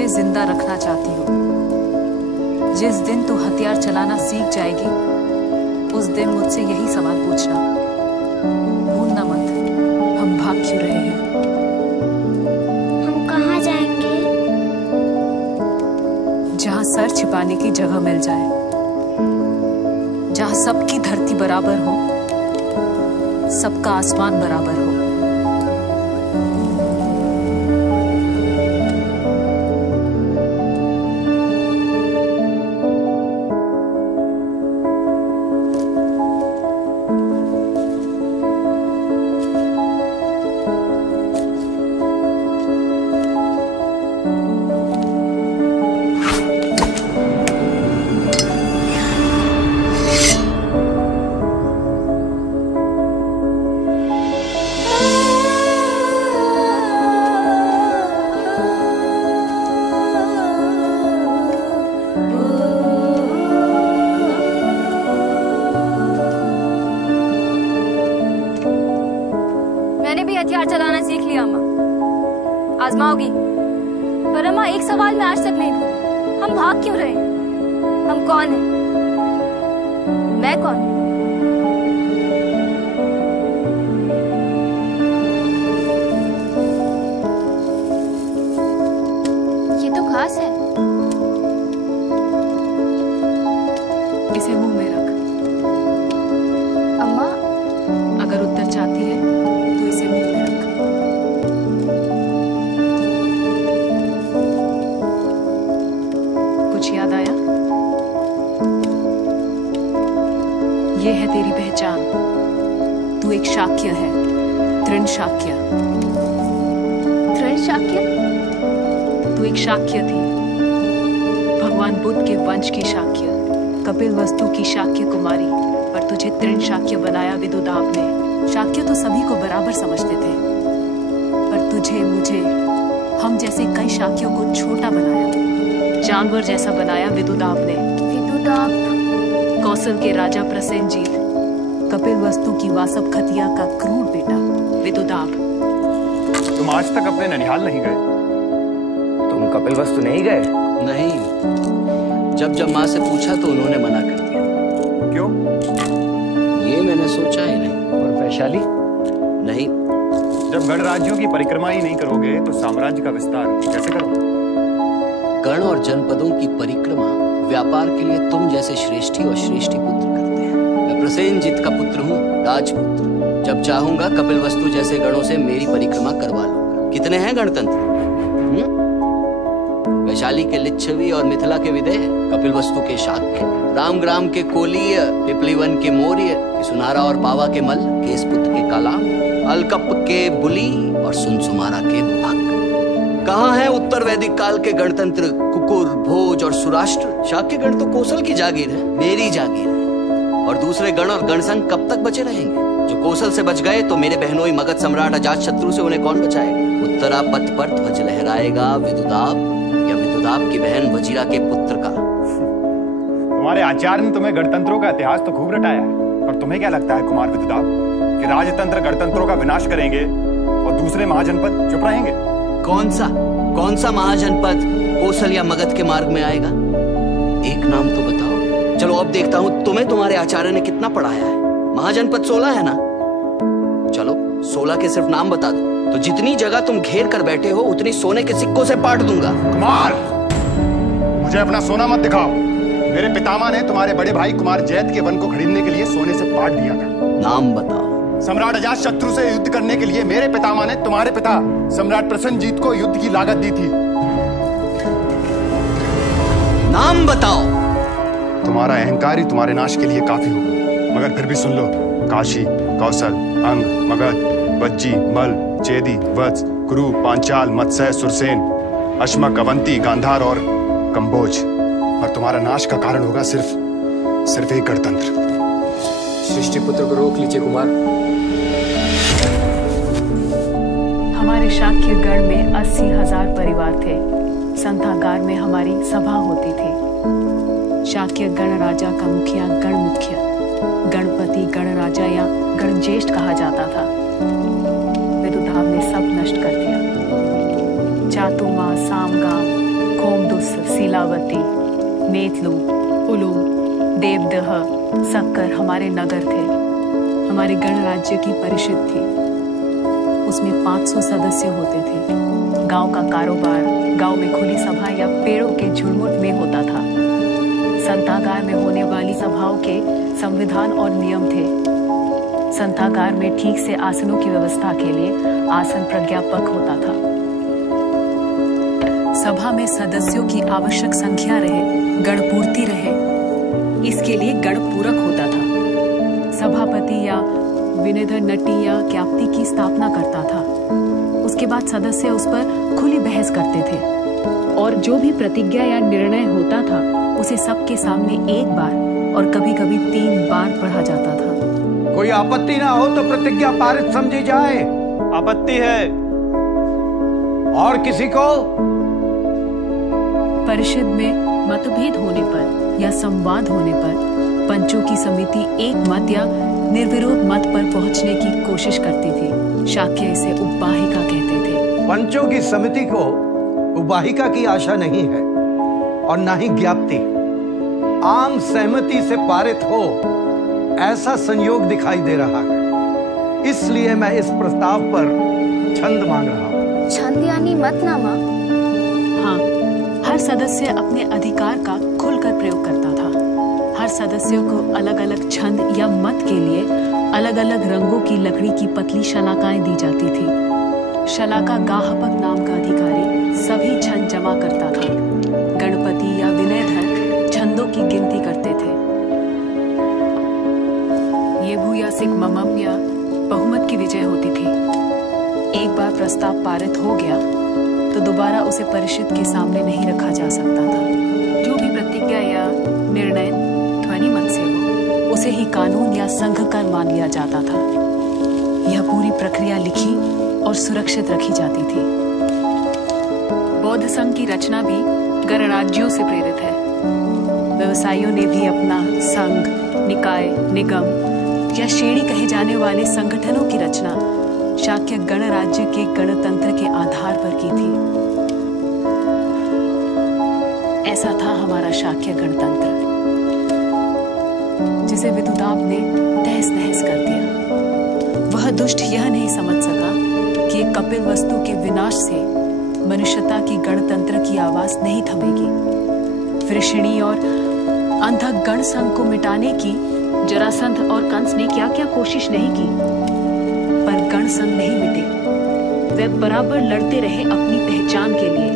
तुझे जिंदा रखना चाहती हूँ। जिस दिन तू हथियार चलाना सीख जाएगी, उस दिन मुझसे यही सवाल पूछना। भूलना मत, हम भाग क्यों रहे हैं। हम कहाँ जाएंगे? जहाँ सर छिपाने की जगह मिल जाए, जहाँ सबकी धरती बराबर हो, सबका आसमान बराबर हो। मैंने भी हथियार चलाना सीख लिया अम्मा। आजमाओगी? पर अम्मा, एक सवाल मैं आज तक नहीं भूली। हम भाग क्यों रहे? हम कौन हैं? मैं कौन हूँ? ये तो घास है। इसे मुंह में रख। अम्मा, अगर उत्तर चाहती है तो इसे मुंह में रख। कुछ याद आया? ये है तेरी पहचान। तू एक शाक्य है, तृण शाक्य। तृण शाक्य? तू एक शाक्य थी, भगवान बुद्ध के वंश की शाक्य, कपिल वस्तु की शाक्य कुमारी। पर तुझे तृण शाक्य बनाया विदुदाब ने। शाक्य तो सभी को बराबर समझते थे, पर तुझे, मुझे, हम जैसे कई शाक्यों को छोटा बनाया, जानवर जैसा बनाया विदुदाब ने। विदुदाब? कौशल के राजा प्रसेनजीत, कपिल वस्तु की वासव खतिया का क्रूर बेटा विदुदाब। तुम आज तक अपने ननिहाल नहीं गए? तुम कपिल वस्तु नहीं गए? नहीं, जब माँ से पूछा तो उन्होंने मना कर दिया। क्यों? ये मैंने सोचा ही नहीं। और वैशाली? नहीं। जब गण राज्यों की परिक्रमा ही नहीं करोगे तो साम्राज्य का विस्तार कैसे करोगे? गण और जनपदों की परिक्रमा व्यापार के लिए तुम जैसे श्रेष्ठी और श्रेष्ठी पुत्र करते हैं। मैं प्रसेनजीत का पुत्र हूँ, राजपुत्र। जब चाहूंगा कपिल वस्तु जैसे गणों से मेरी परिक्रमा करवा लूंगा। कितने हैं गणतंत्र? वैशाली के लिच्छवी और मिथिला के विदेह, कपिल वस्तु के शाक्य, रामग्राम के कोलीय, पिपलीवन के मौर्य, सुनारा और पावा के मल्ल, केसपुत्र के कालाम, अलकप के बुली और सुनसुमारा के भग। कहाँ है उत्तर वैदिक काल के गणतंत्र कुकुर, भोज और सुराष्ट्र? शाक्य गण तो कौशल की जागीर है, मेरी जागीर है। और दूसरे गण और गणसंघ कब तक बचे रहेंगे? जो कौशल से बच गए तो मेरे बहनोई मगध सम्राट अजात शत्रु से उन्हें कौन बचाएगा? उत्तरा पथ पर ध्वज लहराएगा विदुदाब, या विदुदाब की बहन वजीरा के पुत्र का। तुम्हारे आचार्य ने तुम्हें गणतंत्रों का इतिहास तो खूब रटाया है, पर तुम्हें क्या लगता है कुमार विदुदाब कि राजतंत्र गणतंत्रों का विनाश करेंगे और दूसरे महाजनपद चुप रहेंगे? कौन सा महाजनपद कौशल या मगध के मार्ग में आएगा? एक नाम तो बताओ। चलो अब देखता हूँ तुम्हें तुम्हारे आचार्य ने कितना पढ़ाया है। महाजनपद 16 है ना? चलो 16 के सिर्फ नाम बता दो, तो जितनी जगह तुम घेर कर बैठे हो उतनी सोने के सिक्कों से पाट दूंगा। कुमार, मुझे अपना सोना मत दिखाओ। मेरे पितामह ने तुम्हारे बड़े भाई कुमार जैत के वन को खरीदने के लिए सोने से पाट दिया था। नाम बताओ। सम्राट अजात शत्रु से युद्ध करने के लिए मेरे पितामह ने तुम्हारे पिता सम्राट प्रसेनजीत को युद्ध की लागत दी थी। नाम बताओ। तुम्हारा अहंकार ही तुम्हारे नाश के लिए काफी होगा, मगर फिर भी सुन लो। काशी, कौशल, अंग, मगध, वज्जी, मल, चेदी, वत्स, कुरु, पांचाल, मत्स्य, सुरसेन, अश्मक, अवंती, गांधार और कंबोज। और तुम्हारा नाश का कारण होगा सिर्फ एक गणतंत्र। सृष्टि पुत्र को रोक लीजिए कुमार। हमारे शाक्य गढ़ में 80,000 परिवार थे। संथागार में हमारी सभा होती थी। शाक्य गण राजा का मुखिया गण मुख्य, गणपति गण राजा या गण ज्येष्ठ कहा जाता था। विदुदाब ने सब नष्ट कर दिया। चातुमा, सामगाम, खोमदुस, सीलावती, मेतलू, उलू, देवदह, सक्कर हमारे नगर थे। हमारे गणराज्य की परिषद थी। उसमें 500 सदस्य होते थे। गांव का कारोबार गांव में खुली सभा या पेड़ों के झुरमुट में होता था। संतागार में होने वाली सभाओं के संविधान और नियम थे। संतागार में ठीक से आसनों की व्यवस्था के लिए आसन प्रज्ञापक होता था। सभा में सदस्यों की आवश्यक संख्या रहे, गणपूर्ति रहे, इसके लिए गणपूरक होता था। सभापति या विनिधर नटी या ज्ञाप्ति की स्थापना करता था। उसके बाद सदस्य उस पर खुली बहस करते थे और जो भी प्रतिज्ञा या निर्णय होता था उसे सबके सामने एक बार और कभी-कभी 3 बार पढ़ा जाता था। कोई आपत्ति ना हो तो प्रतिज्ञा पारित समझी जाए। आपत्ति है। और किसी को? परिषद में मतभेद होने पर या संवाद होने पर पंचों की समिति एक मत या निर्विरोध मत पर पहुंचने की कोशिश करती थी। शाक्य इसे उपवाहिका कहते थे। पंचों की समिति को उपवाहिका की आशा नहीं है और न ही ज्ञाप्ति। आम सहमति से पारित हो ऐसा संयोग दिखाई दे रहा है। इसलिए मैं इस प्रस्ताव पर छंद मांग रहा हूँ। छंद यानी मतनामा? हाँ, हर सदस्य अपने अधिकार का खुलकर प्रयोग करता था। हर सदस्यों को अलग अलग छंद या मत के लिए अलग अलग रंगों की लकड़ी की पतली शलाकाएं दी जाती थी। शलाका गाहपक नाम का अधिकारी सभी छंद जमा करता था। गणपति या विनयधर छंदों की गिनती करते थे। ये भूयासिक ममम या बहुमत की विजय होती थी। एक बार प्रस्ताव पारित हो गया तो दोबारा उसे परिषद के सामने नहीं रखा जा सकता था। जो भी प्रतिज्ञा या निर्णय ध्वनि मत से हो उसे ही कानून या संघ कर मान लिया जाता था। यह पूरी प्रक्रिया लिखी और सुरक्षित रखी जाती थी। बौद्ध संघ की रचना भी गणराज्यों से प्रेरित है। व्यवसायियों ने भी अपना संघ, निकाय, निगम या श्रेणी कहे जाने वाले संगठनों की रचना शाक्य गणराज्य के गणतंत्र के आधार पर की थी। ऐसा था हमारा शाक्य गणतंत्र, जिसे विदुताप ने तहस नहस कर दिया। वह दुष्ट यह नहीं समझ सका कि कपिलवस्तु के विनाश से मनुष्यता की गणतंत्र की आवाज नहीं थमेगी। वृषणी और अंधक गण संघ को मिटाने की जरासंध और कंस ने क्या क्या कोशिश नहीं की, पर गण संघ नहीं मिटे। वे बराबर लड़ते रहे अपनी पहचान के लिए।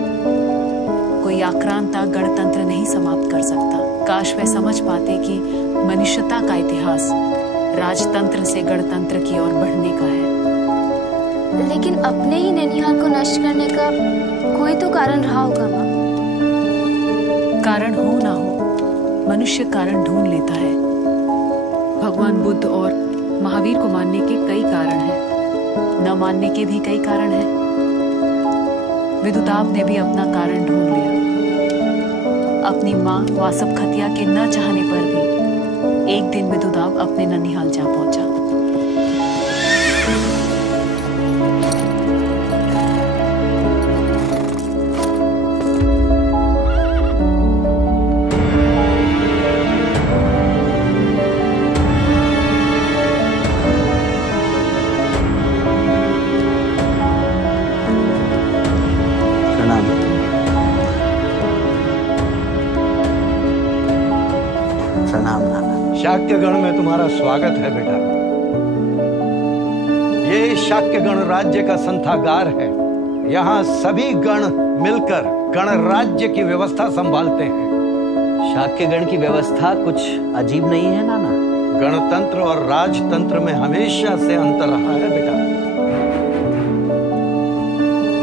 कोई आक्रांता गणतंत्र नहीं समाप्त कर सकता। काश वे समझ पाते कि मनुष्यता का इतिहास राजतंत्र से गणतंत्र की ओर बढ़ने का है। लेकिन अपने ही ननिहाल को नष्ट करने का कोई तो कारण रहा होगा माँ। कारण हो ना हो, मनुष्य कारण ढूंढ लेता है। भगवान बुद्ध और महावीर को मानने के कई कारण हैं, न मानने के भी कई कारण हैं। विदुताप ने भी अपना कारण ढूंढ लिया। अपनी माँ वासव खतिया के न चाहने पर भी एक दिन विदुताप अपने ननिहाल जा पहुंचा। शाक्यगण में तुम्हारा स्वागत है बेटा। ये शाक्यगण राज्य का संथागार है। यहाँ सभी गण मिलकर गणराज्य की व्यवस्था संभालते हैं। शाक्यगण की व्यवस्था कुछ अजीब नहीं है नाना? गणतंत्र और राजतंत्र में हमेशा से अंतर रहा है बेटा।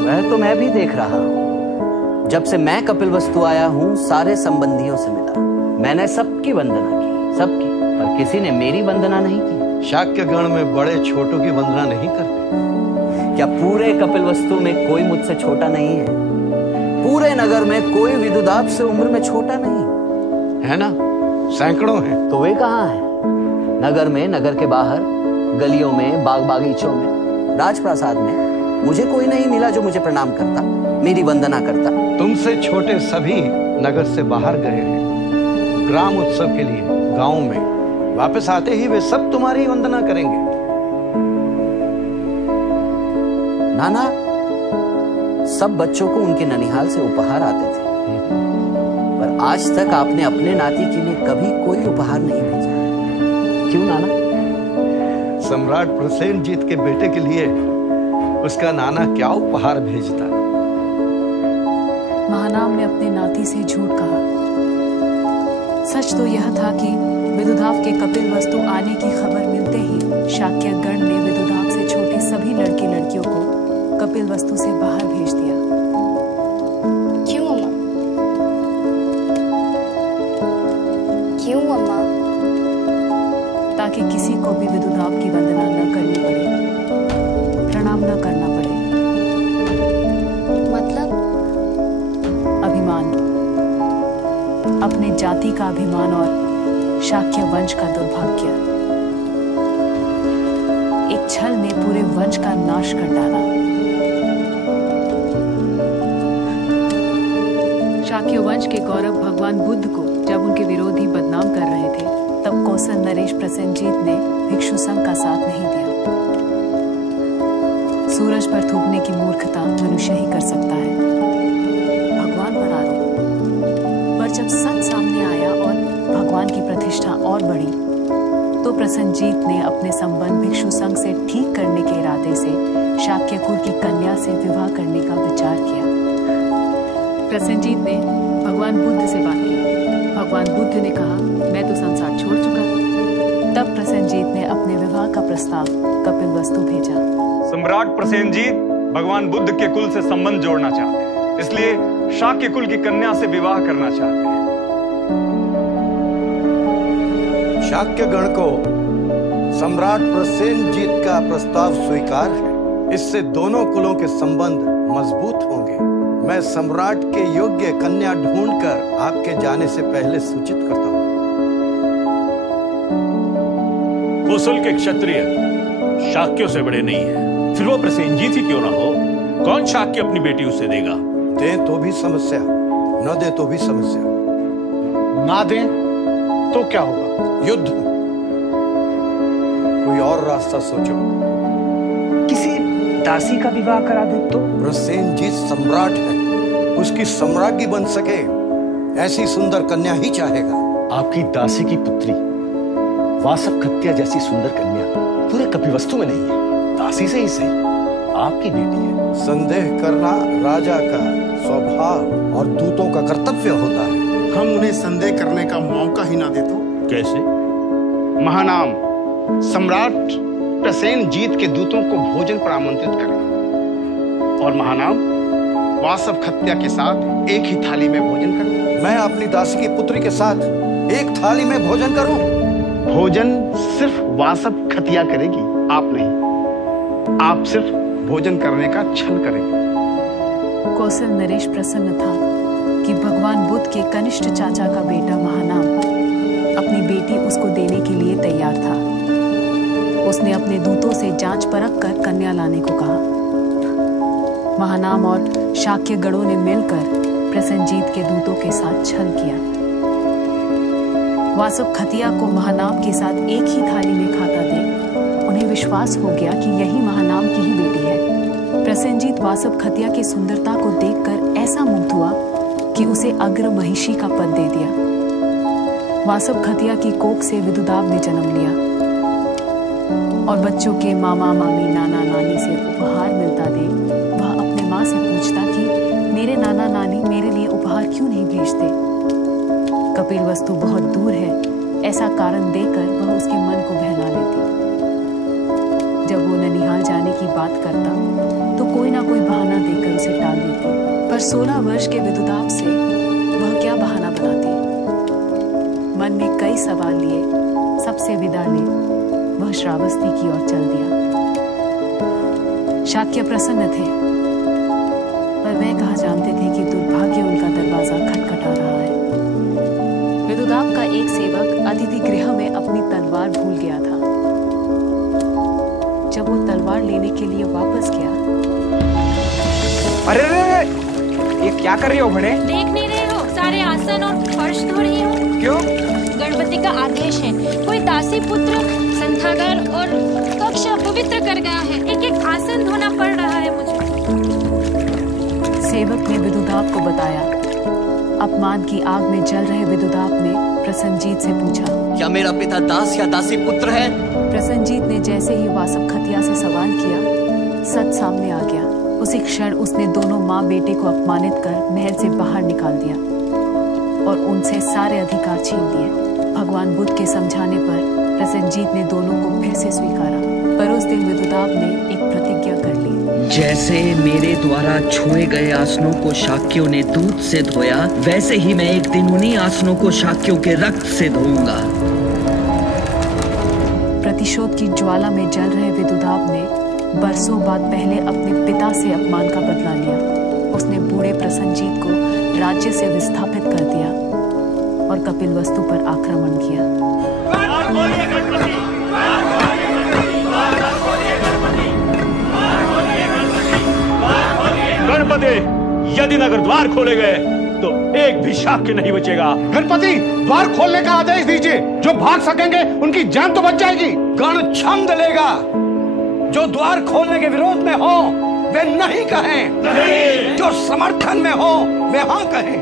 वह तो मैं भी देख रहा हूँ। जब से मैं कपिलवस्तु आया हूँ सारे संबंधियों से मिला। मैंने सबकी वंदना की, सबकी, पर किसी ने मेरी वंदना नहीं की। शाक्यगण में बड़े छोटों की वंदना नहीं करते। क्या पूरे कपिलवस्तु में कोई मुझसे छोटा नहीं है? पूरे नगर में कोई विदुताप से उम्र में छोटा नहीं है ना? सैकड़ों हैं। तो वे कहाँ हैं? नगर में, नगर के बाहर, गलियों में, बाग बागीचों में, राजप्रासाद में। मुझे कोई नहीं मिला जो मुझे प्रणाम करता, मेरी वंदना करता। तुमसे छोटे सभी नगर से बाहर गए हैं ग्राम उत्सव के लिए गांव में। वापस आते ही वे सब तुम्हारी वंदना करेंगे। नाना, सब बच्चों को उनके ननिहाल से उपहार आते थे, पर आज तक आपने अपने नाती के लिए कभी कोई उपहार नहीं भेजा। क्यों नाना? सम्राट प्रसेनजीत के बेटे के लिए उसका नाना क्या उपहार भेजता। महानाम ने अपने नाती से झूठ कहा। सच तो यह था कि विदुधाव के कपिल वस्तु आने की खबर मिलते ही शाक्य गण ने विदुधाव से छोटे सभी लड़के लड़कियों को कपिल वस्तु से बाहर भेज दिया। क्यों अम्मा? क्यों अम्मा? ताकि किसी को भी विदुधाव की वंदना न करनी पड़े, प्रणाम न करना पड़े। मतलब? अभिमान, अपने जाति का अभिमान और शाक्य वंश का दुर्भाग्य। एक छल ने पूरे वंश का नाश कर डाला। शाक्य वंश के गौरव भगवान बुद्ध को जब उनके विरोधी बदनाम कर रहे थे, तब कौशल नरेश प्रसेनजीत ने भिक्षु संघ का साथ नहीं दिया। सूरज पर थूकने की मूर्खता मनुष्य ही कर सकता है, भगवान पर आरोप। पर जब सच सामने आया और भगवान की प्रतिष्ठा और बढ़ी, तो प्रसेनजीत ने अपने संबंध भिक्षु संघ से ठीक करने के इरादे से शाक्य कुल की कन्या से विवाह करने का विचार किया। प्रसेनजीत ने भगवान बुद्ध से बात की। भगवान बुद्ध ने कहा, मैं तो संसार छोड़ चुका। तब प्रसेनजीत ने अपने विवाह का प्रस्ताव कपिल वस्तु भेजा। सम्राट प्रसेनजीत भगवान बुद्ध के कुल से संबंध जोड़ना चाहते हैं, इसलिए शाक्य कुल की कन्या से विवाह करना चाहते हैं। शाक्य गण को सम्राट प्रसेनजीत का प्रस्ताव स्वीकार है। इससे दोनों कुलों के संबंध मजबूत होंगे। मैं सम्राट के योग्य कन्या ढूंढकर आपके जाने से पहले सूचित करता हूं। कोसल के क्षत्रिय शाक्यों से बड़े नहीं है, फिर वो प्रसेनजीत ही क्यों ना हो। कौन शाक्य अपनी बेटी उसे देगा? दे तो भी समस्या, न दे तो भी समस्या। ना दे तो क्या होगा? युद्ध। कोई और रास्ता सोचो। किसी दासी का विवाह करा दे तो? प्रसेनजीत सम्राट है, उसकी सम्राज्ञी बन सके ऐसी सुंदर कन्या ही चाहेगा। आपकी दासी की पुत्री वासव खत्या जैसी सुंदर कन्या पूरे कपिवस्तु में नहीं है। दासी से ही सही, आपकी बेटी है। संदेह करना राजा का स्वभाव और दूतों का कर्तव्य होता है। हम उन्हें संदेह करने का मौका ही ना दे तो? कैसे? महानाम सम्राट प्रसेनजीत के दूतों को भोजन पर आमंत्रित करें और महानाम वासव खत्या के साथ एक ही थाली में भोजन करें। मैं अपनी दासी की पुत्री के साथ एक थाली में भोजन करूं? भोजन सिर्फ वासव खतिया करेगी, आप नहीं। आप सिर्फ भोजन करने का छल करेंगे। कौशल नरेश प्रसन्न था कि भगवान बुद्ध के कनिष्ठ चाचा का बेटा महानाम अपनी बेटी उसको देने के लिए तैयार था। उसने अपने दूतों से जांच परख कर कन्या लाने को कहा। महानाम और शाक्य गणों ने मिलकर प्रसेनजीत के दूतों के साथ छल किया। वासव खतिया को महानाम के साथ एक ही थाली में खाता देख उन्हें विश्वास हो गया कि यही महानाम की ही बेटी है। प्रसेनजीत वासव खतिया की सुंदरता को देखकर ऐसा मुग्ध हुआ कि उसे अग्र महिषी का पद दे दिया। वासव खतिया की कोख से विदुदाव ने जन्म लिया और बच्चों के मामा मामी नाना नानी से उपहार मिलता देख वह अपने माँ से पूछता कि मेरे नाना नानी मेरे लिए उपहार क्यों नहीं भेजते। कपिल वस्तु बहुत दूर है, ऐसा कारण देकर वह उसके मन को बहला लेती। जब वो ननिहाल जाने की बात करता तो कोई ना कोई बहाना देकर उसे टाल देती। पर 16 वर्ष के विदुदाव से वह क्या बहाना बनाती। मन में कई सवाल लिए सबसे विदा ले वह श्रावस्ती की ओर चल दिया। शाक्य प्रसन्न थे, पर वह कहा जानते थे कि दुर्भाग्य उनका दरवाजा खटखटा रहा है। विदुदाव का एक सेवक अतिथि गृह में अपनी तलवार भूल गया था। जब वो तलवार लेने के लिए वापस गया अरे ये क्या कर रही हो बड़े? देख नहीं रहे हो? सारे आसन और फर्श धो रही हूँ। क्यों? गणपति का आदेश है। कोई दासी पुत्र संथागार और कक्ष पवित्र कर गया है। एक एक आसन धोना पड़ रहा है मुझे। सेवक ने विदुदाब को बताया। अपमान की आग में जल रहे विदुदाब ने प्रसन्नजीत से पूछा, क्या मेरा पिता दास या दासी पुत्र है? प्रसन्नजीत ने जैसे ही वासव खतिया से सवाल किया, सच सामने आ गया। उसी क्षण उसने दोनों माँ बेटे को अपमानित कर महल से बाहर निकाल दिया और उनसे सारे अधिकार छीन लिए। भगवान बुद्ध के समझाने पर प्रसन्नजीत ने दोनों को फिर से स्वीकारा, पर उस दिन विदुदाब ने एक प्रतिज्ञा कर ली। जैसे मेरे द्वारा छुए गए आसनों को शाक्यों ने दूध से धोया, वैसे ही मैं एक दिन उन्हीं आसनों को शाक्यों के रक्त से धोऊंगा। प्रतिशोध की ज्वाला में जल रहे विदुदाब ने बरसों बाद पहले अपने पिता से अपमान का बदला लिया। उसने बूढ़े प्रसन्नजीत को राज्य से विस्थापित कर दिया और कपिलवस्तु पर आक्रमण किया। गणपति, यदि नगर द्वार खोले गए तो एक भी शाक्य नहीं बचेगा। गणपति, द्वार खोलने का आदेश दीजिए। जो भाग सकेंगे उनकी जान तो बच जाएगी। गण छंद लेगा। जो द्वार खोलने के विरोध में हो वे नहीं कहें, नहीं। जो समर्थन में हो वे हाँ कहें।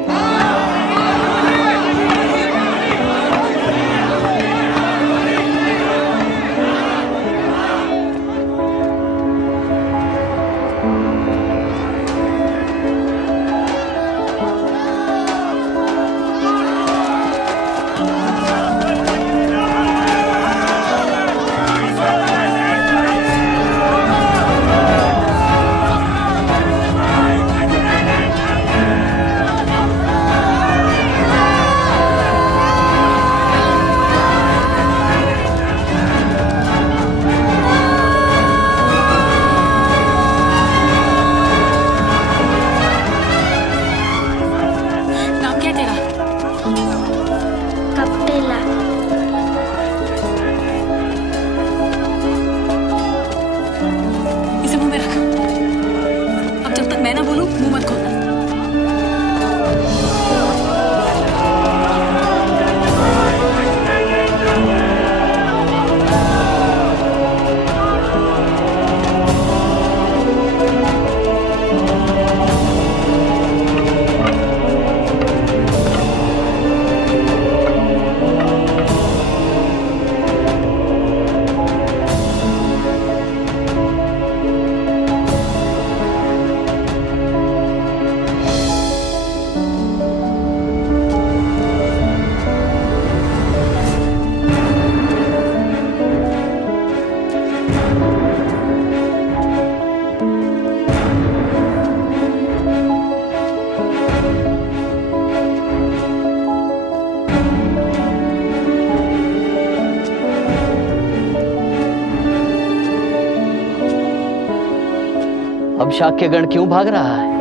अब शाक्यगण क्यों भाग रहा है?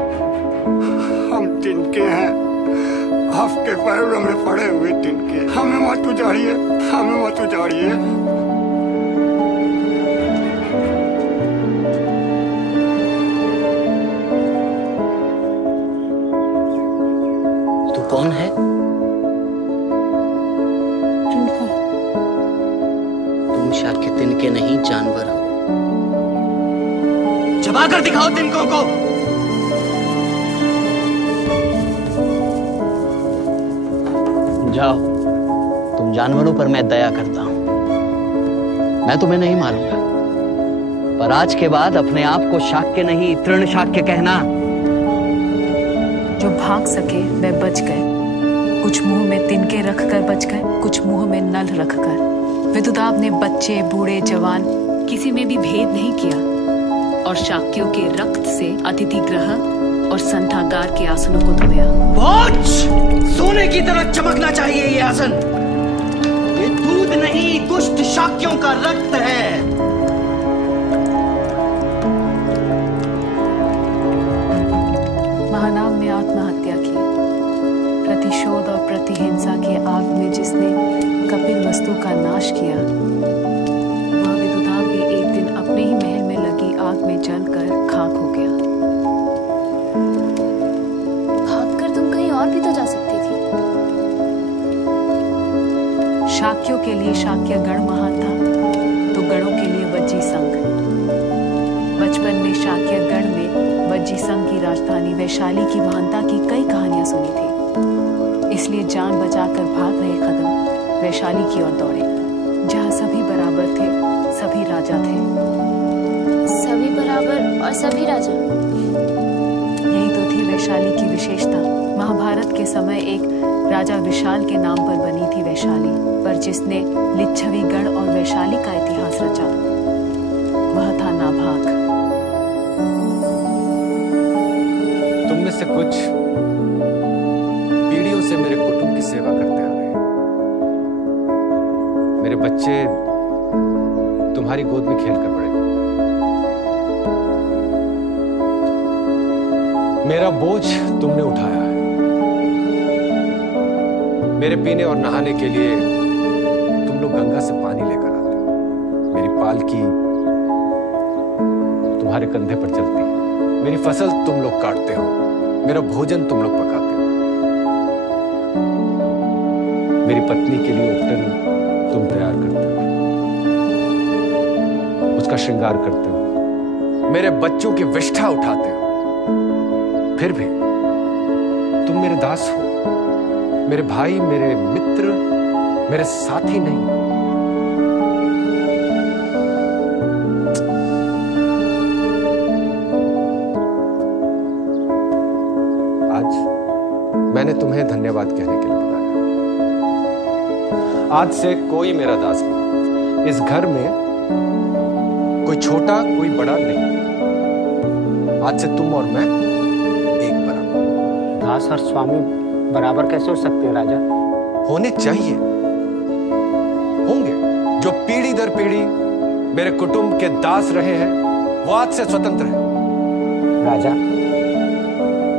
हम तिनके हैं, आपके पैरों में पड़े हुए तिनके। हमें मत उजाड़िए, हमें मत उजाड़िए। तू कौन है? तुम शाक्य तिनके नहीं, जानवर हो। चबाकर दिखाओ तिनकों को। जाओ, तुम जानवरों पर मैं दया करता हूं। मैं तुम्हें नहीं मारूंगा, पर आज के बाद अपने आप को शाक्य नहीं तृण शाक्य कहना। जो भाग सके वे बच गए। कुछ मुंह में तिनके रखकर बच गए, कुछ मुंह में नल रखकर। विदुदाब ने बच्चे, बूढ़े, जवान किसी में भी भेद नहीं किया और शाक्यों के रक्त से अतिथि ग्रह और संथागार के आसनों को धोया। बहुत सोने की तरह चमकना चाहिए ये आसन। ये दूध नहीं, दुष्ट शाक्यों का रक्त है। महानाम ने आत्महत्या की। प्रतिशोध और प्रतिहिंसा के आग में जिसने कपिलवस्तु का नाश किया, वह विदुदाब भी एक दिन अपने ही महल में लगी आग में जलकर खाक हो गया। के लिए शाक्य गण महान था तो गणों के लिए वज्जी संघ। बचपन में शाक्य गण में वज्जी संघ की राजधानी वैशाली की महानता की कई कहानियां सुनी थी, इसलिए जान बचाकर भाग रहे कदम वैशाली की ओर दौड़े, जहां सभी बराबर थे, सभी राजा थे। सभी बराबर और सभी राजा, यही तो थी वैशाली की विशेषता। महाभारत के समय एक राजा विशाल के नाम पर बनी थी वैशाली, पर जिसने लिच्छवी गण और वैशाली का इतिहास रचा वह था नाभाग। तुम में से कुछ पीढ़ियों से मेरे कुटुंब की सेवा करते आ रहे हैं। मेरे बच्चे तुम्हारी गोद में खेल कर बड़े। मेरा बोझ तुमने उठाया है। मेरे पीने और नहाने के लिए तुम लोग गंगा से पानी लेकर आते हो। मेरी पालकी तुम्हारे कंधे पर चलती है। मेरी फसल तुम लोग काटते हो। मेरा भोजन तुम लोग पकाते हो। मेरी पत्नी के लिए उपटन तुम तैयार करते हो, उसका श्रृंगार करते हो, मेरे बच्चों की विष्ठा उठाते हो। फिर भी तुम मेरे दास हो, मेरे भाई, मेरे मित्र, मेरे साथी नहीं। आज मैंने तुम्हें धन्यवाद कहने के लिए बुलाया। आज से कोई मेरा दास नहीं। इस घर में कोई छोटा कोई बड़ा नहीं। आज से तुम और मैं एक बराबर। दास और स्वामी बराबर कैसे हो सकते हैं राजा? होने चाहिए, होंगे। जो पीढ़ी दर पीढ़ी मेरे कुटुंब के दास रहे हैं वो आज से स्वतंत्र हैं। राजा,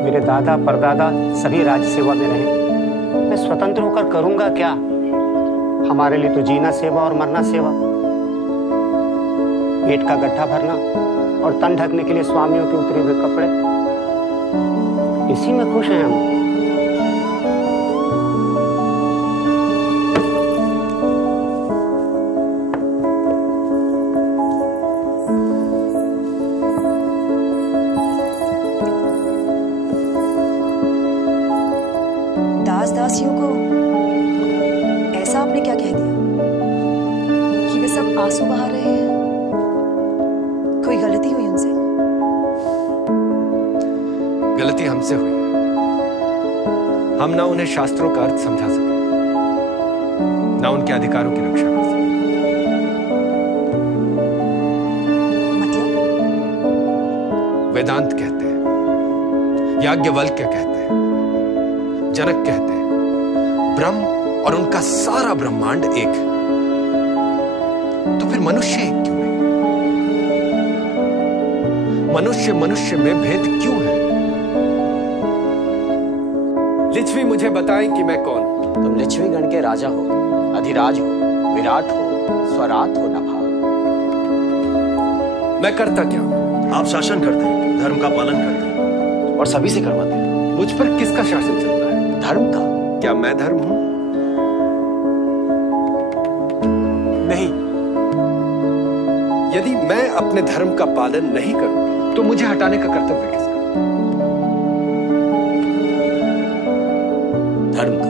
मेरे दादा परदादा सभी राज्य सेवा में रहे। मैं स्वतंत्र होकर करूंगा क्या? हमारे लिए तो जीना सेवा और मरना सेवा। पेट का गड्ढा भरना और तन ढकने के लिए स्वामियों के उतरे हुए कपड़े, इसी में खुश हैं हम। दास दासियों को ऐसा आपने क्या कह दिया कि वे सब आंसू बहा रहे हैं? कोई गलती हुई उनसे? गलती हमसे हुई है। हम ना उन्हें शास्त्रों का अर्थ समझा सके, ना उनके अधिकारों की रक्षा कर सके। मतलब? वेदांत कहते हैं, याज्ञवल्क्य कहते हैं, जनक कहते हैं, ब्रह्म और उनका सारा ब्रह्मांड एक है। तो फिर मनुष्य एक क्यों नहीं? मनुष्य मनुष्य में भेद क्यों है? लिच्छवी मुझे बताएं कि मैं कौन हूं। तुम लिच्छवी गण के राजा हो, अधिराज हो, विराट हो, स्वराट हो, नभा। मैं करता क्या हूं? आप शासन करते हैं, धर्म का पालन करते हैं और सभी से करवाते हैं। मुझ पर किसका शासन चलता है? धर्म का। क्या मैं धर्म हूं? नहीं। यदि मैं अपने धर्म का पालन नहीं करूं तो मुझे हटाने का कर्तव्य किसका? धर्म का।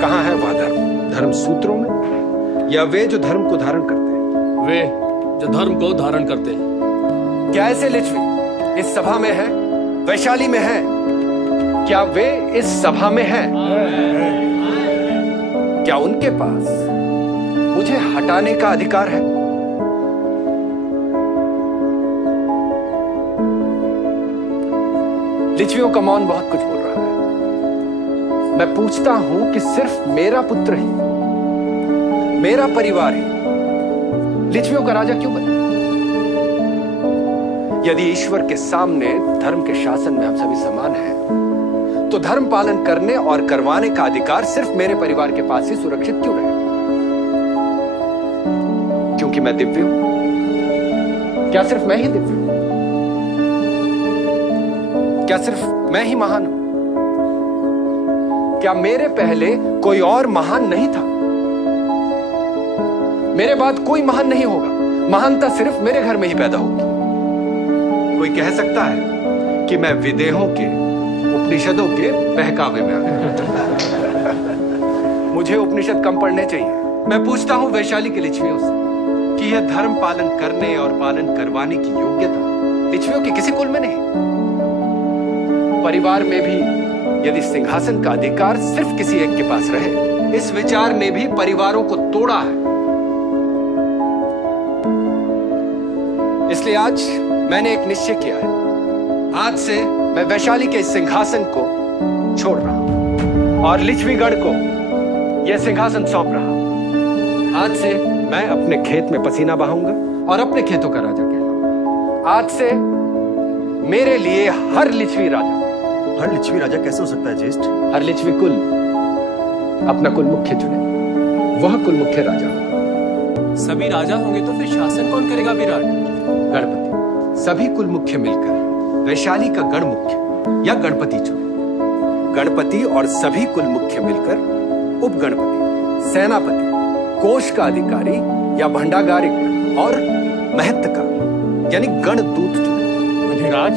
कहां है वह धर्म? धर्म सूत्रों में या वे जो धर्म को धारण करते हैं? वे जो धर्म को धारण करते हैं। क्या ऐसे लिच्छवी इस सभा में है, वैशाली में है? क्या वे इस सभा में हैं? क्या उनके पास मुझे हटाने का अधिकार है? लिच्छवियों का मौन बहुत कुछ बोल रहा है। मैं पूछता हूं कि सिर्फ मेरा पुत्र ही, मेरा परिवार ही लिच्छवियों का राजा क्यों बने? यदि ईश्वर के सामने धर्म के शासन में हम सभी समान हैं, तो धर्म पालन करने और करवाने का अधिकार सिर्फ मेरे परिवार के पास ही सुरक्षित क्यों रहे? क्योंकि मैं दिव्य हूं? क्या सिर्फ मैं ही दिव्य हूं? क्या सिर्फ मैं ही महान हूं? क्या मेरे पहले कोई और महान नहीं था? मेरे बाद कोई महान नहीं होगा। महानता सिर्फ मेरे घर में ही पैदा होगी। कोई कह सकता है कि मैं विदेहों के, उपनिषदों के बहकावे में आ गया। मुझे उपनिषद कम पढ़ने चाहिए। मैं पूछता हूं वैशाली के लिच्छवियों से कि यह धर्म पालन करने और पालन करवाने की योग्यता लिच्छवियों के किसी कुल में नहीं। परिवार में भी यदि सिंहासन का अधिकार सिर्फ किसी एक के पास रहे, इस विचार ने भी परिवारों को तोड़ा है। इसलिए आज मैंने एक निश्चय किया है। आज से मैं वैशाली के इस सिंहासन को छोड़ रहा हूं और लिच्छवीगढ़ को यह सिंहासन सौंप रहा हूं। आज से मैं अपने खेत में पसीना बहाऊंगा और अपने खेतों का राजा कहलाऊंगा। आज से मेरे लिए हर लिच्छवी राजा। हर लिच्छवी राजा कैसे हो सकता है ज्येष्ठ? हर लिच्छवी कुल अपना कुल मुख्य चुने, वह कुल मुख्य राजा होगा। सभी राजा होंगे तो फिर शासन कौन करेगा विराट? गणपति। सभी कुल मुख्य मिलकर वैशाली का गण मुख्य या गणपति चुने। गणपति और सभी कुल मुख्य मिलकर उप गणपति, सेनापति, कोष का अधिकारी या भंडागारिक और महत्व का यानी गणदूत चुने। अधिराज,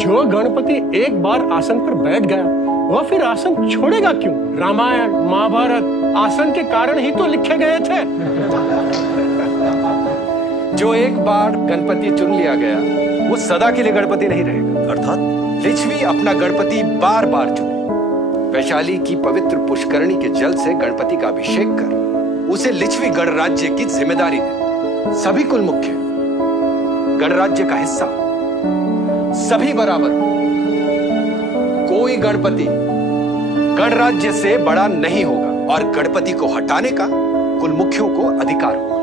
जो गणपति एक बार आसन पर बैठ गया वह फिर आसन छोड़ेगा क्यों? रामायण महाभारत आसन के कारण ही तो लिखे गए थे। जो एक बार गणपति चुन लिया गया वो सदा के लिए गणपति नहीं रहेगा। अर्थात लिच्छवी अपना गणपति बार बार चुने। वैशाली की पवित्र पुष्करणी के जल से गणपति का अभिषेक कर उसे लिच्छवी गणराज्य की जिम्मेदारी दे। सभी कुल मुख्य गणराज्य का हिस्सा, सभी बराबर। कोई गणपति गणराज्य से बड़ा नहीं होगा और गणपति को हटाने का कुल मुख्यों को अधिकार होगा।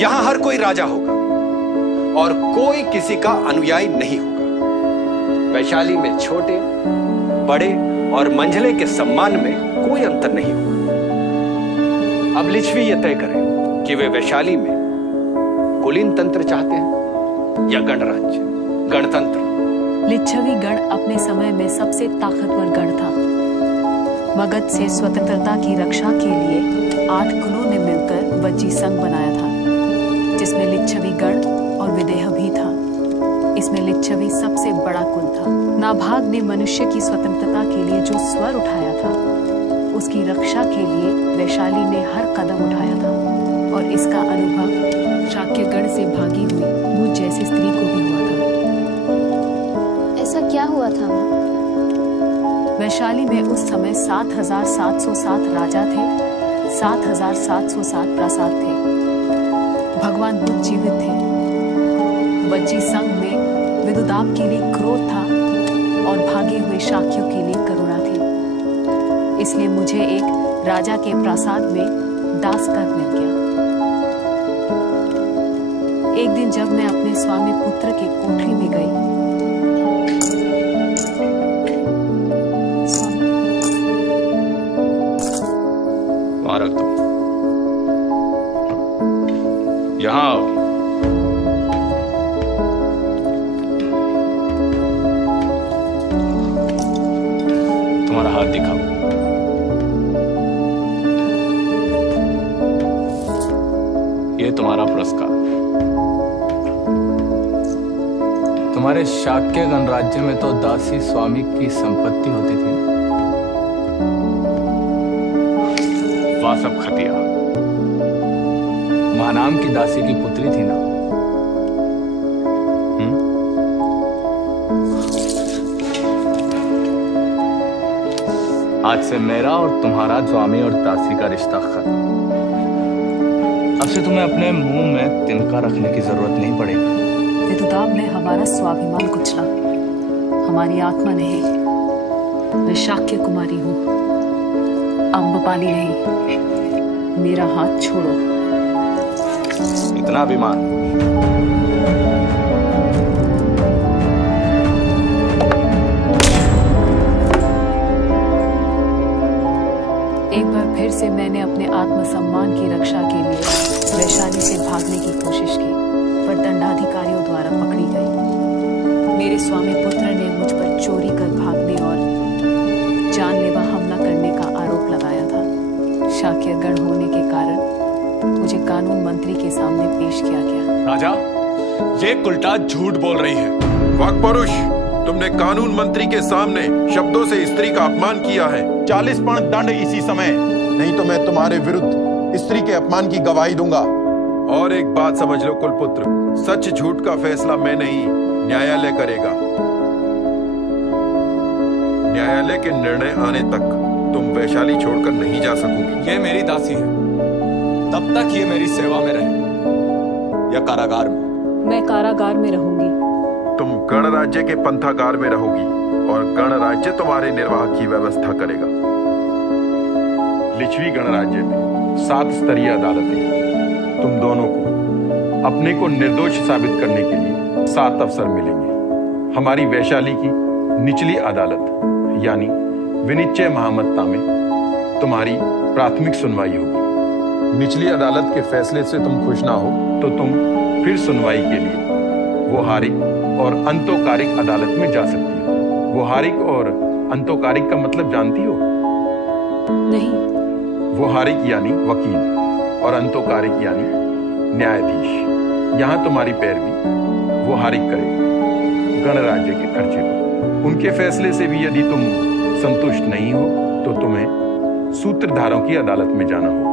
यहां हर कोई राजा होगा और कोई किसी का अनुयायी नहीं होगा। वैशाली में छोटे, बड़े और मंझले के सम्मान में कोई अंतर नहीं होगा। अब लिच्छवी यह तय करें कि वे वैशाली में कुलीन तंत्र चाहते हैं या गणराज्य, गणतंत्र। लिच्छवी गण अपने समय में सबसे ताकतवर गण था। मगध से स्वतंत्रता की रक्षा के लिए 8 कुलों ने मिलकर वज्जी संघ बनाया था, जिसमें लिच्छवी गण और विदेह भी था। इसमें लिच्छवी सबसे बड़ा कुल था। नाभाग ने मनुष्य की स्वतंत्रता के लिए जो स्वर उठाया था, उसकी रक्षा के लिए वैशाली ने हर कदम उठाया था और इसका अनुभव शाक्य गण से भागी हुई मुझ जैसी स्त्री को भी हुआ था। ऐसा क्या हुआ था? वैशाली में उस समय 7,707 राजा थे, 7,707 प्रासाद थे। भगवान बुद्ध जीवित थे। वज्जी संघ में विदुदाब के लिए क्रोध था और भागे हुए शाक्यों के लिए करुणा थी। इसलिए मुझे एक राजा के प्रासाद में दास कर मिल गया। एक दिन जब मैं अपने स्वामी पुत्र के कोठरी में गई, वहां रख दो। यहां आओ। तुम्हारा हाथ दिखाओ। ये तुम्हारा पुरस्कार। तुम्हारे शाक्य गणराज्य में तो दासी स्वामी की संपत्ति होती थी। वासव खतिया महानाम की दासी की पुत्री थी ना? आज से मेरा और तुम्हारा स्वामी और दासी का रिश्ता खत्म। अब से तुम्हें अपने मुंह में तिनका रखने की जरूरत नहीं पड़ेगी। विदुदाब ने हमारा स्वाभिमान कुचला, हमारी आत्मा नहीं। मैं शाक्य कुमारी हूँ, अम्बपाली नहीं। मेरा हाथ छोड़ो। इतना अभिमान? एक बार फिर से मैंने अपने आत्मसम्मान की रक्षा के लिए वैशाली से भागने की कोशिश की, पर दंडाधिकारियों द्वारा पकड़ी गई। मेरे स्वामी पुत्र ने मुझ पर चोरी कर भागने और जानलेवा हमला करने का आरोप लगाया था। शाक्य गण होने के कारण मुझे मुझे कानून मंत्री के सामने पेश किया गया। राजा, ये उल्टा झूठ बोल रही है। वाक परुष, तुमने कानून मंत्री के सामने शब्दों से स्त्री का अपमान किया है। 40 पण दंड इसी समय, नहीं तो मैं तुम्हारे विरुद्ध स्त्री के अपमान की गवाही दूंगा। और एक बात समझ लो कुलपुत्र, सच झूठ का फैसला मैं नहीं, न्यायालय करेगा। न्यायालय के निर्णय आने तक तुम वैशाली छोड़कर नहीं जा सकोगी। ये मेरी दासी है, तब तक ये मेरी सेवा में रहे या कारागार में। मैं कारागार में रहूंगी। तुम गणराज्य के पंथागार में रहोगी और गणराज्य तुम्हारे निर्वाह की व्यवस्था करेगा। लिच्छवी गणराज्य में 7 स्तरीय अदालतें हैं। तुम दोनों को अपने को निर्दोष साबित करने के लिए 7 अवसर मिलेंगे। हमारी वैशाली की निचली अदालत यानी विनिश्चय महामत्ता में तुम्हारी प्राथमिक सुनवाई होगी। निचली अदालत के फैसले से तुम खुश ना हो तो तुम फिर सुनवाई के लिए व्यावहारिक और अंतोकारिक अदालत में जा सकती हो। व्यावहारिक और अंतोकारिक का मतलब जानती हो? नहीं। व्यावहारिक यानी वकील और अंतोकारिक यानी न्यायाधीश। यहाँ तुम्हारी पैरवी व्यावहारिक करेगी गणराज्य के खर्चे पर। उनके फैसले से भी यदि तुम संतुष्ट नहीं हो तो तुम्हें सूत्रधारों की अदालत में जाना होगा।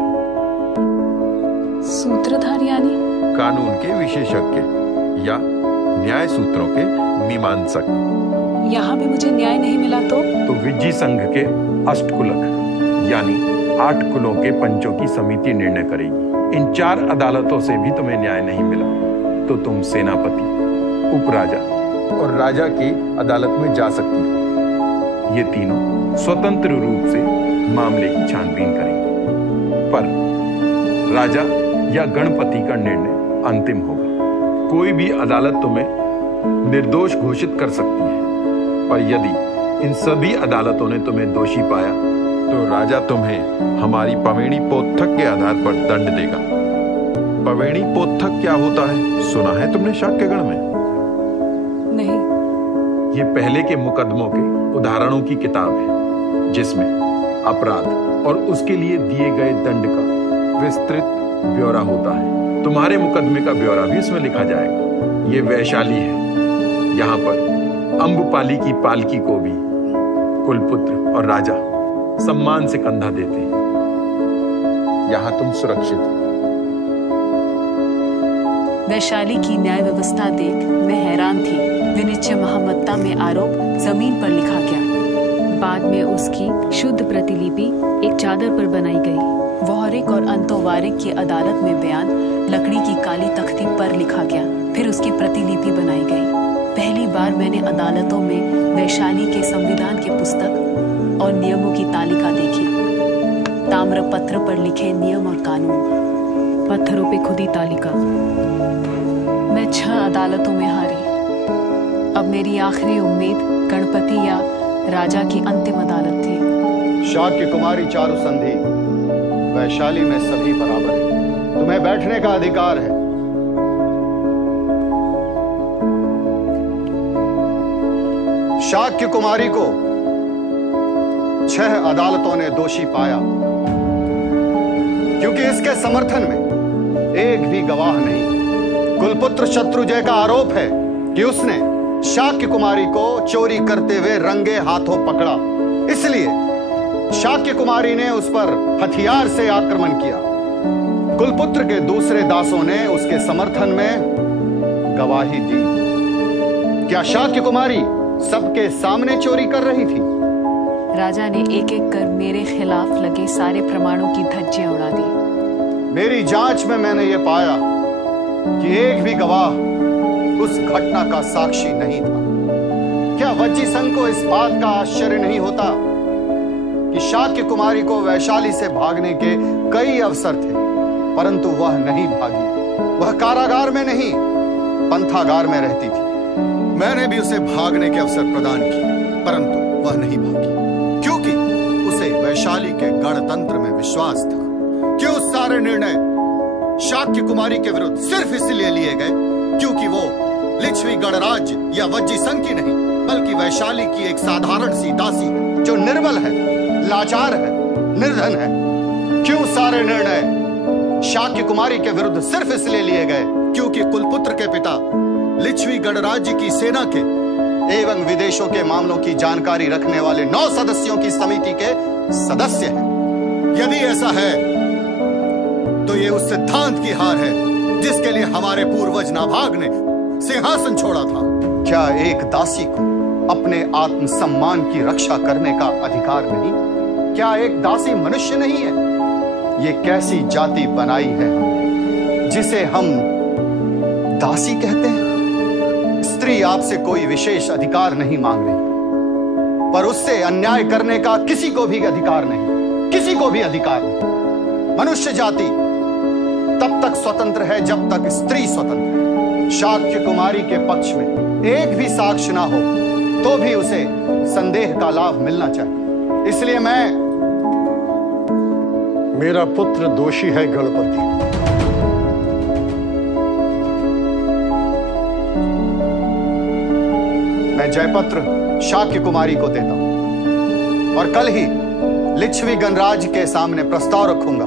सूत्रधार यानी? कानून के विशेषज्ञ या न्याय सूत्रों के मीमांसक। यहाँ भी मुझे न्याय नहीं मिला तो विज्जी संघ के अष्टकुलक यानी 8 कुलों के पंचों की समिति निर्णय करेगी। इन 4 अदालतों से भी तुम्हें न्याय नहीं मिला तो तुम सेनापति, उपराजा और राजा की अदालत में जा सकती हो। ये तीनों स्वतंत्र रूप से मामले की छानबीन करेंगे, पर राजा या गणपति का निर्णय अंतिम होगा। कोई भी अदालत तुम्हें निर्दोष घोषित कर सकती है, पर यदि इन सभी अदालतों ने तुम्हें दोषी पाया तो राजा तुम्हें हमारी पवेणी पोथक के आधार पर दंड देगा। पवेणी पोथक क्या होता है, सुना है तुमने शाक्यगण में? नहीं। ये पहले के मुकदमों के उदाहरणों की किताब है जिसमें अपराध और उसके लिए दिए गए दंड का विस्तृत ब्यौरा होता है। तुम्हारे मुकदमे का ब्यौरा भी इसमें लिखा जाएगा। ये वैशाली है। यहाँ पर अम्बपाली की पालकी को भी कुलपुत्र और राजा सम्मान से कंधा देते हैं। यहाँ तुम सुरक्षित हो। वैशाली की न्याय व्यवस्था देख मैं हैरान थी। विनिश्चय महामत्ता में आरोप जमीन पर लिखा गया। बाद में उसकी शुद्ध प्रतिलिपि एक चादर पर बनाई गई। व्यावहारिक और अंतोवारिक की अदालत में बयान लकड़ी की काली तख्ती पर लिखा गया। फिर उसकी प्रतिलिपि बनाई गई। पहली बार मैंने अदालतों में वैशाली के संविधान के पुस्तक और नियमों की तालिका देखी। ताम्र पत्र पर लिखे नियम और कानून, पत्थरों पे खुदी तालिका। मैं 6 अदालतों में हारी। अब मेरी आखिरी उम्मीद गणपति या राजा की अंतिम अदालत थी। शाक्य कुमारी चारु संधि, वैशाली में सभी बराबर हैं। तुम्हें बैठने का अधिकार है। शाक्य कुमारी को 6 अदालतों ने दोषी पाया क्योंकि इसके समर्थन में एक भी गवाह नहीं। कुलपुत्र शत्रुंजय का आरोप है कि उसने शाक्य कुमारी को चोरी करते हुए रंगे हाथों पकड़ा, इसलिए शाक्य कुमारी ने उस पर हथियार से आक्रमण किया। कुलपुत्र के दूसरे दासों ने उसके समर्थन में गवाही दी। क्या शाक्य कुमारी सबके सामने चोरी कर रही थी? राजा ने एक एक कर मेरे खिलाफ लगे सारे प्रमाणों की धज्जियां उड़ा दी। मेरी जांच में मैंने ये पाया कि एक भी गवाह उस घटना का साक्षी नहीं था। क्या वज्जी संघ को इस बात का आश्चर्य नहीं होता कि शाक्य कुमारी को वैशाली से भागने के कई अवसर थे, परंतु वह नहीं भागी। वह कारागार में नहीं, पंथागार में रहती थी। मैंने भी उसे भागने के अवसर प्रदान किए, परंतु वह नहीं भागी, क्योंकि उसे वैशाली के गणतंत्र में विश्वास था। क्यों सारे निर्णय शाक्य कुमारी के विरुद्ध सिर्फ इसलिए लिए गए क्योंकि वो लिच्छवी गणराज्य या वज्जी संघ की नहीं, बल्कि वैशाली की एक साधारण सी दासी है जो निर्बल है, लाचार है, निर्धन है। क्यों सारे निर्णय शाक्य कुमारी के विरुद्ध सिर्फ इसलिए लिए गए क्योंकि कुलपुत्र के पिता लिच्छवी गणराज्य की सेना के एवं विदेशों के मामलों की जानकारी रखने वाले 9 सदस्यों की समिति के सदस्य हैं। यदि ऐसा है तो ये उस सिद्धांत की हार है जिसके लिए हमारे पूर्वज नाभाग ने सिंहासन छोड़ा था। क्या एक दासी को अपने आत्मसम्मान की रक्षा करने का अधिकार नहीं? क्या एक दासी मनुष्य नहीं है? ये कैसी जाति बनाई है हमने जिसे हम दासी कहते हैं? स्त्री आपसे कोई विशेष अधिकार नहीं मांग रही, पर उससे अन्याय करने का किसी को भी अधिकार नहीं, किसी को भी अधिकार नहीं। मनुष्य जाति तब तक स्वतंत्र है जब तक स्त्री स्वतंत्र है। शाक्य कुमारी के पक्ष में एक भी साक्ष्य ना हो तो भी उसे संदेह का लाभ मिलना चाहिए। इसलिए मेरा पुत्र दोषी है गणपति। मैं जयपत्र शाक्य कुमारी को देता हूं और कल ही लिच्छवी गणराज्य के सामने प्रस्ताव रखूंगा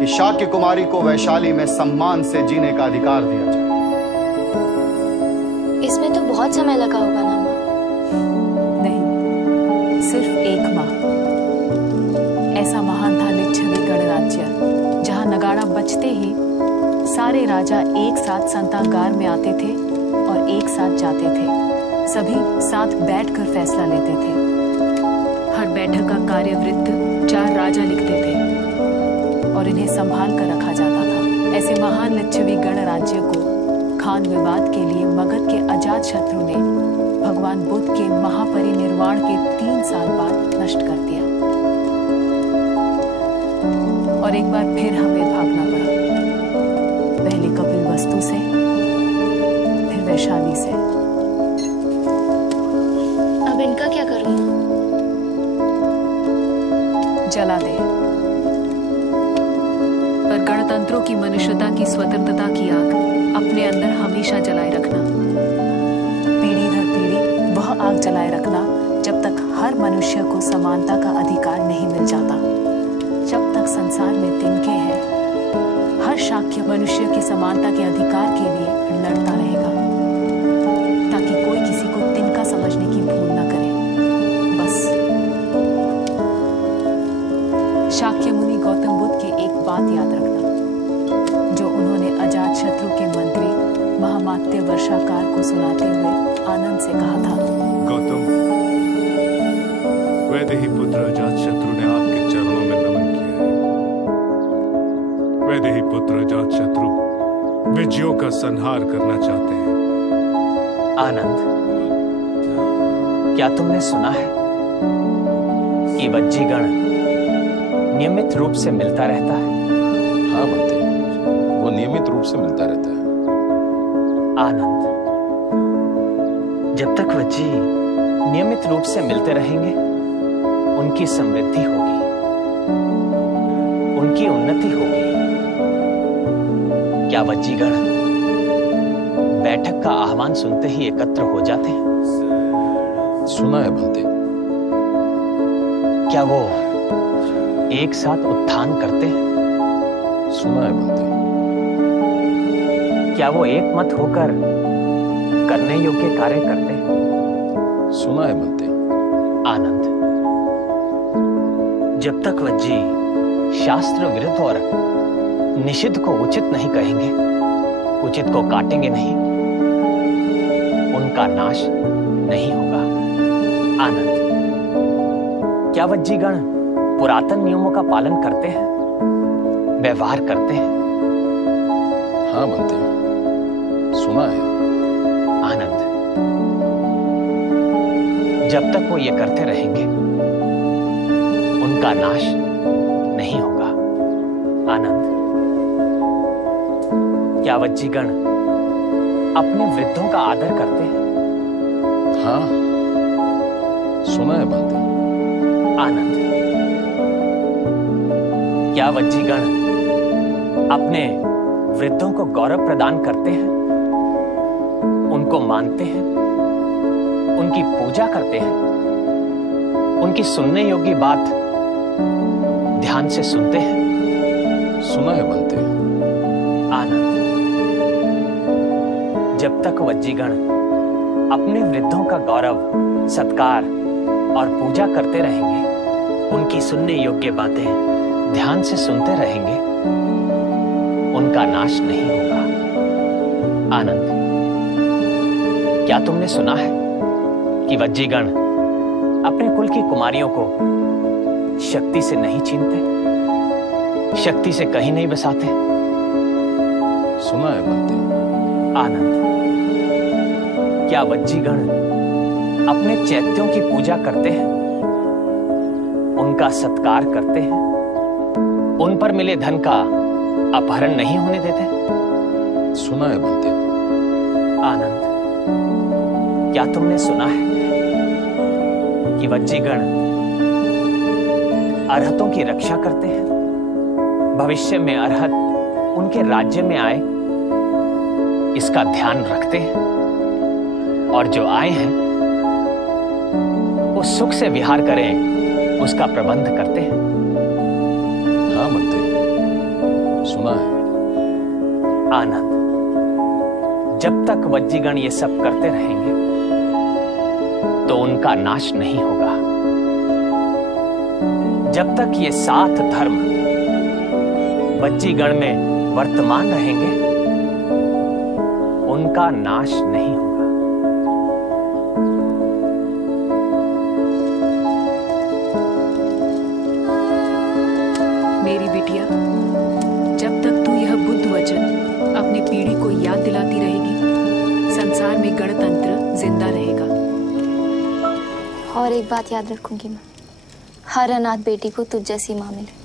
कि शाक्य कुमारी को वैशाली में सम्मान से जीने का अधिकार दिया जाए। इसमें तो बहुत समय लगा होगा ना माँ? नहीं, सिर्फ 1 माह। ऐसा महान था लिच्छवी गणराज्य जहां नगाड़ा बजते ही सारे राजा एक साथ संतागार में आते थे और एक साथ जाते थे। सभी साथ बैठकर फैसला लेते थे। हर बैठक का कार्यवृत्त 4 राजा लिखते थे और इन्हें संभाल कर रखा जाता था। ऐसे महान लिच्छवी गणराज्य को खान विवाद के लिए मगध के अजात शत्रु ने भगवान बुद्ध के महापरिनिर्वाण के 3 साल बाद नष्ट कर दिया और एक बार फिर हमें भागना पड़ा। पहले कपिलवस्तु से, फिर वैशाली से। अब इनका क्या करूं? जला दे। पर गणतंत्रों की मनुष्यता की स्वतंत्रता की आग अपने अंदर हमेशा जलाए रखना। पीढ़ी दर पीढ़ी वह आग जलाए रखना जब तक हर मनुष्य को समानता का अधिकार नहीं मिल जाता। जब तक संसार में तिनके हैं, हर शाक्य मनुष्य की समानता के अधिकार के लिए लड़ता रहेगा ताकि कोई किसी को तिनका समझने की भूल न करे। बस शाक्य मुनि गौतम बुद्ध की एक बात याद रखना जो उन्होंने अजात शत्रु के मंत्री महामात्य वर्षाकार को सुनाते हुए आनंद से कहा था। गौतम, वैदेही पुत्र अजात शत्रु ने आपके चरणों में नमन किया है। वैदेही पुत्र अजात शत्रु विजयों का संहार करना चाहते हैं। आनंद, क्या तुमने सुना है कि वज्जीगण नियमित रूप से मिलता रहता है? हाँ बनते, वो नियमित रूप से मिलता रहता है। आनंद, जब तक वज्जी नियमित रूप से मिलते रहेंगे उनकी समृद्धि होगी, उनकी उन्नति होगी। क्या वज्जीगण बैठक का आह्वान सुनते ही एकत्र हो जाते हैं? सुना है बनते। क्या वो एक साथ उत्थान करते हैं? सुना है बनते। क्या वो एक मत होकर करने योग्य कार्य करते हैं? सुना है बनते। आनंद, जब तक वज्जी शास्त्र विरुद्ध और निषिद्ध को उचित नहीं कहेंगे, उचित को काटेंगे नहीं, उनका नाश नहीं होगा। आनंद, क्या वज्जीगण पुरातन नियमों का पालन करते हैं, व्यवहार करते हैं? हाँ बनते, सुना है। आनंद, जब तक वो ये करते रहेंगे उनका नाश नहीं होगा। आनंद, क्या वज्जीगण अपने वृद्धों का आदर करते हैं? हाँ सुना है बनते। आनंद, क्या वज्जीगण अपने वृद्धों को गौरव प्रदान करते हैं, उनको मानते हैं, उनकी पूजा करते हैं, उनकी सुनने योग्य बात ध्यान से सुनते हैं? सुना है बनते। आनंद, जब तक वज्जीगण अपने वृद्धों का गौरव, सत्कार और पूजा करते रहेंगे, उनकी सुनने योग्य बातें ध्यान से सुनते रहेंगे, उनका नाश नहीं होगा। आनंद, क्या तुमने सुना है कि वज्जीगण अपने कुल की कुमारियों को शक्ति से नहीं छीनते, शक्ति से कहीं नहीं बसाते? सुना है बंते। आनंद, क्या वज्जीगण अपने चैत्यों की पूजा करते हैं, उनका सत्कार करते हैं, उन पर मिले धन का अपहरण नहीं होने देते? सुना है बंते। आनंद, क्या तुमने सुना है कि वज्जीगण अरहतों की रक्षा करते हैं, भविष्य में अरहत उनके राज्य में आए इसका ध्यान रखते हैं, और जो आए हैं वो सुख से विहार करें उसका प्रबंध करते हैं? हाँ बंते, सुना है। आनंद, जब तक वज्जीगण ये सब करते रहेंगे तो उनका नाश नहीं होगा। जब तक ये 7 धर्म वज्जीगण में वर्तमान रहेंगे, उनका नाश नहीं होगा। मेरी बिटिया, जब तक तू यह बुद्ध वचन अपनी पीढ़ी को याद दिलाती रहेगी, संसार में गणतंत्र जिंदा रहेगा। और एक बात याद रखूंगी मैं, हर अनाथ बेटी को तुझ जैसी माँ मिले।